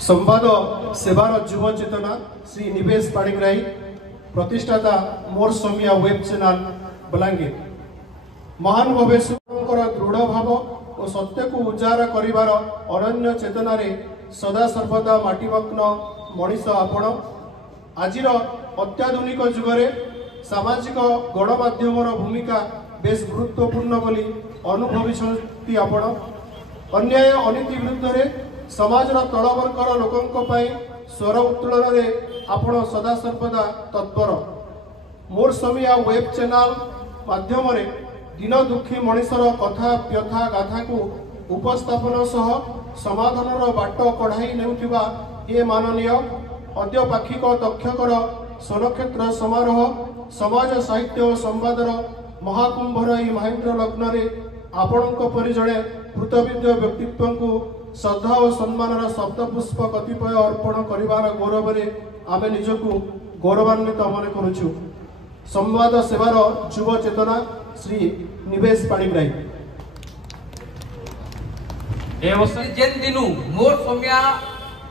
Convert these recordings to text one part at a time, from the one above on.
संवाद सेवार युव चेतना श्री निवेश पाणिग्राही प्रतिष्ठाता मोर समिया वेब चैनल बलांगीर महानुभवेश्वर दृढ़ भाव और सत्य को उजागर करिवार अनन्य चेतना रे सदा सर्वदा माटीमग्न मनीष आपण आजिर अत्याधुनिक जुगरे सामाजिक गणमाध्यम भूमिका बेस गुरुत्वपूर्ण बोली अनुभवी आपण अन्याय अनीति विरुद्ध रे समाजर तलवर्गर लोकों स्वर उत्तोलन में आपण सदा सर्वदा तत्पर मोर समिया वेब चैनल माध्यम दिन दुखी मनीषर कथा व्यथा गाथा को उपस्थापन सह समाधान बाट कढ़ाई नेउथिबा ए माननीय अद्यपाक्षिक दक्षकर स्वरक्षेत्र समारोह समाज साहित्य और संवादर महाकुंभर ई महेंद्र लग्न रे आपणक परि जणे कृतविद्य व्यक्तित्व को श्रद्धा और सम्मान शब्दपुष्प कतिपय अर्पण करिवार गौरव रे आमे निजको गौरवान्वित मन करूछु। संवाद सेवार युव चेतना श्री निवेश पाणिग्राही जेन दिनु मोर समिया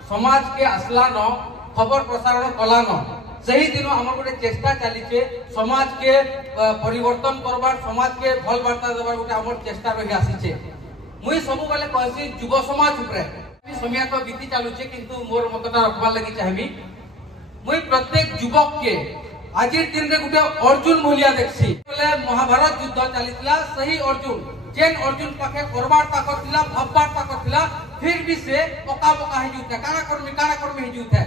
समाज के आसला न खबर प्रसारण कला न सही दिन आम गोटे चेष्टा चली समाज के परिवर्तन करवार समाज के भल वार्ता देवार गोटे आम चेष्टा रही आसी मुई सब बेले कहसी युव समाज उपरे समय तो बीती चलुचे किंतु मोर मतटा रखबार लगी चाहबी मुई प्रत्येक युवक के आज दिन रे गोटे अर्जुन मूलिया देखसी बोले महाभारत युद्ध चलीला सही अर्जुन जेन अर्जुन पाखे करबार ताकत थिला भाबबार ताकत थिला फिर भी से पका पका हे जुते काना कर्मी हे जुते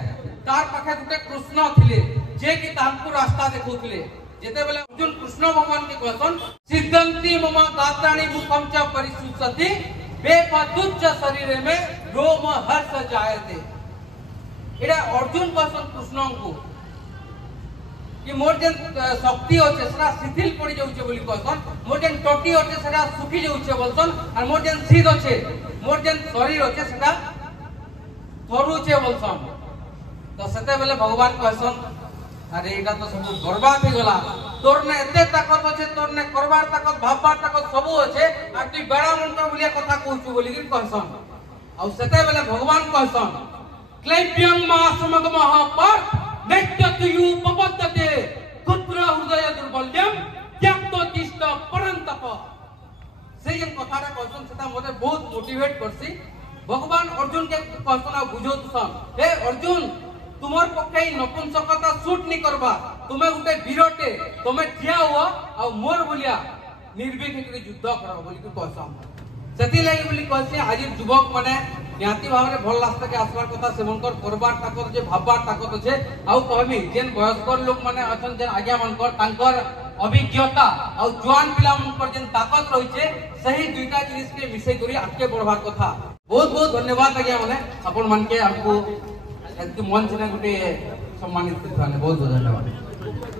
तार पाखे गोटे कृष्ण थिले जे कि तांकु रास्ता देखौथिले जेते बेले अर्जुन कृष्ण भगवान के कहसन सिद्धंती मम दात्राणि मुखम च परिसुसति बेपदुच्च शरीर में रोम हर्ष जायते एडा अर्जुन कहसन कृष्ण को कि मोर जेन शक्ति होचे सेरा शिथिल पड़ी जाउचे बोली कहसन मोर जेन टटी होचे सेरा सुखी जाउचे बोलसन और मोर जेन सीध होचे मोर जेन शरीर होचे सेटा थरुचे बोलसन तो सेते बेले भगवान कहसन अरे एटा तो सब बर्बाद हो गला तोर ने एते ताकत होचे तोर ने करबार ताकत भाबबार ताकत सब होचे आ तू बड़ा मंत्र बोलिया कथा कहछु बोली कि कहसन आ सेते बेले भगवान कहसन क्लैप्यं मा समगमः पार्थ नैत्यतु पपद्यते कुत्र हृदय दुर्बल्यम त्यक्तोतिष्ठ परंतप से जे कथाटा कहसन सेटा मते बहुत मोटिवेट करसी भगवान अर्जुन के कहसन बुझोतसन हे अर्जुन तुमर पक्के नपुंसकता सूट नहीं करबा तुमे उठे वीरटे तुमे ठिया हुआ आ मोर बोलिया निर्भीक होकर युद्ध कर बोली को कहसन सेति लागि बोली कहसी आज युवक माने ज्ञाति भाव रे भल रास्ता के आसबार कथा सेवनकर करबार ताकत जे भाबबार ताकत छे आ कहबी जेन वयस्कर लोक माने अछन जेन आज्ञा मानकर तांकर अभिज्ञता आ जवान पिला मानकर जेन ताकत रही छे सही दुईटा जिनिस के मिसई करी आगे बढ़वार कथा बहुत बहुत धन्यवाद आज्ञा माने अपन मन के हमको मंच ने गोटे सम्मानित बहुत बहुत धन्यवाद।